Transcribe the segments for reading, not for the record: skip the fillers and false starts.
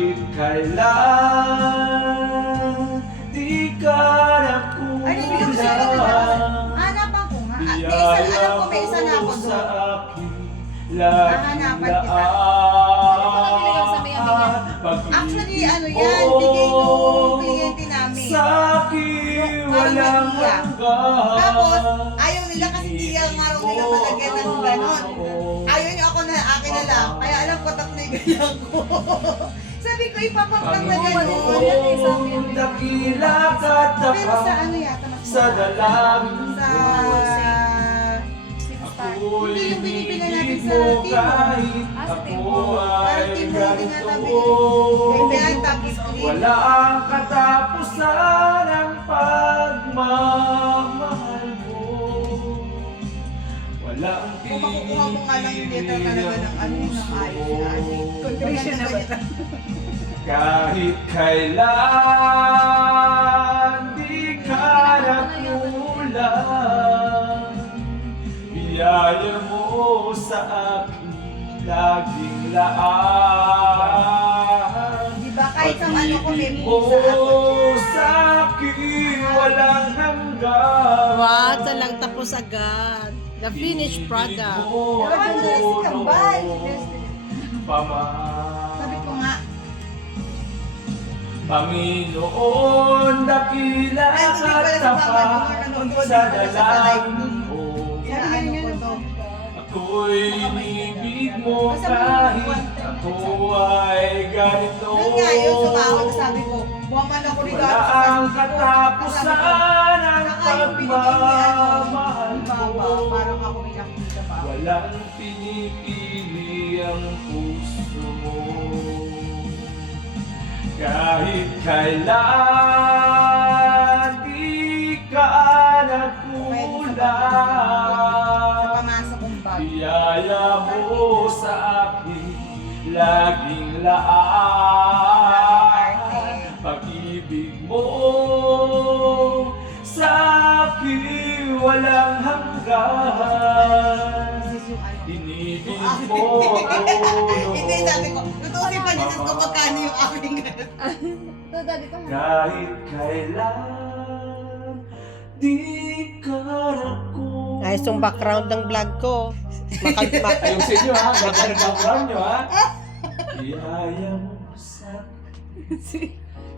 Kahit kailan di ka nakulang. Hanapan ko nga. May isa, alam ko may isa na ako sa doon. akin laging Hahanapan kita. Actually, ano yan, bigay nung kliyente namin. sa akin Parang walang nahiya. hanggan. Tapos, ayaw nila kasi hindi ang nga raw nila malagyan ng ganon. Ayaw niyo ako na, akin na lang. Kaya alam ko, tatlo yung ganyan ko. Sabi ko, ipapap lang na Panginoon, dakila ka Pero sa ano yata, mas sa dalangin sa... ako'y Hindi yung binibili natin ibig sa mo Timo. kahit Sa Timo. ako Parang ay Timo yung ganito. tinatabi. May ay tapis cream. Wala ang katapusan ang pagmamahal mo. Walang Kung makukuha mo nga lang yung letra talaga ng ano, ng ayos na ano. Contrition na ba? Kahit kailan di ka nakulang, biyaya mo sa akin laging laan. Diba kahit sa ano ko may Pag-ibig mo sa ako. sa akin walang hanggan. Wow, talang tapos agad. The finished product. Diba ano na si Kambal? Sabi ko nga, Panginoon, dakila Ay, hindi at pala sa tapat mama, nanonood sa din pala sa dalangin ko. inaano ko to. Ako'y inibig mo kahit ako ay ganito. Doon nga yun, sumahod, sabi ko, buwaman ako rin Wala ang katapusan ang pagmamahal mo. Parang ako may nakikita pa. Walang pinipili ang puso mo. Kahit kailan di ka nagkulang, Pamasa kong bag. biyaya mo sa akin laging laan. Pag-ibig mo sa akin walang hanggan. Inibig mo ako. Hindi, sabi ko, tutusin pa niya ko magkano yung aking ganun. Kahit kailan di ka nakulang. Ayos yung background ng vlog ko. Ayusin nyo ha, ganda ng background nyo ha. Biyaya mo sa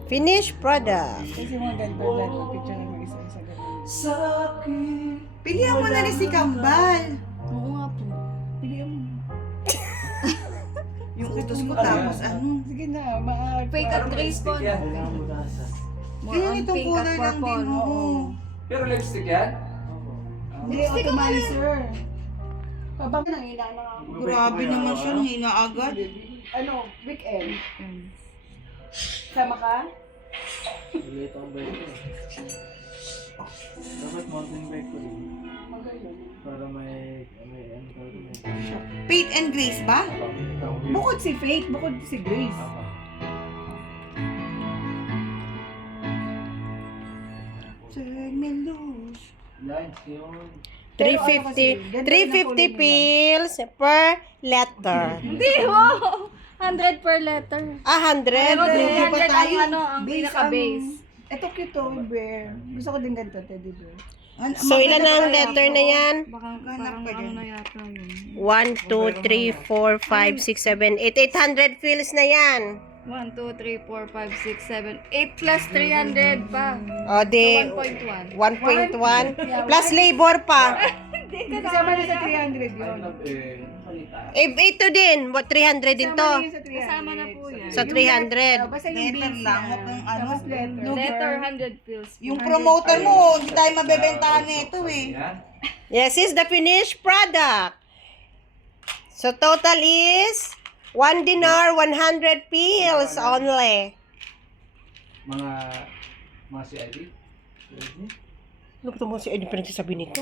Finished product. Kasi mga ganito lang, picture ng isa-isa ganun. sa akin. Pilihan mo na rin si Kambal. Oo nga po. Pilihan mo. Yung utos ko tapos ano. Sige na, ma- Fake at trace po. Ganyan itong color lang din mo. Pero lipstick yan? Hindi, automalizer. Pabang nang hina na nga. Grabe naman siya, hina agad. Ano, weekend. Sama ka? Ulit ang bike ko. Dapat mountain bike ko rin. Magayon. Para may ano tawag may Faith and Grace ba? Bukod si Faith, bukod si Grace. Turn me loose. Lines yun. 350 pills per letter. Hindi, wow! 100 per letter. Ah, 100? Pero Hindi pa 300 ang tayo. ano, ang pinaka-base. Ito cute to, bear. Gusto ko din ganito, teddy bear. So, ilan na ang letter na yan? Baka Ganap parang ka ano dyan. na yata yun. 1, 2, 3, 4, 5, 6, 7, 8. 800 pills na yan. 1, 2, 3, 4, 5, 6, 7, 8 plus 300 pa. O, di, So, 1.1. 1.1. Plus labor pa. Kasama na sa 300 yun. Ito din. 300 din to. Kasama na yun sa 300. Kasama na po yan. Sa 300. Basta yung Letter beads lang, niya. huwag kang ano. Tapos letter. Letter 100 pills. Yung promoter mo, hindi tayo mabebentahan nito eh. Yes, is the finished product. So, total is 1 dinar, 100 pills only. Mga CID? Ano ba ito mga si Eddie pinagsasabi nito?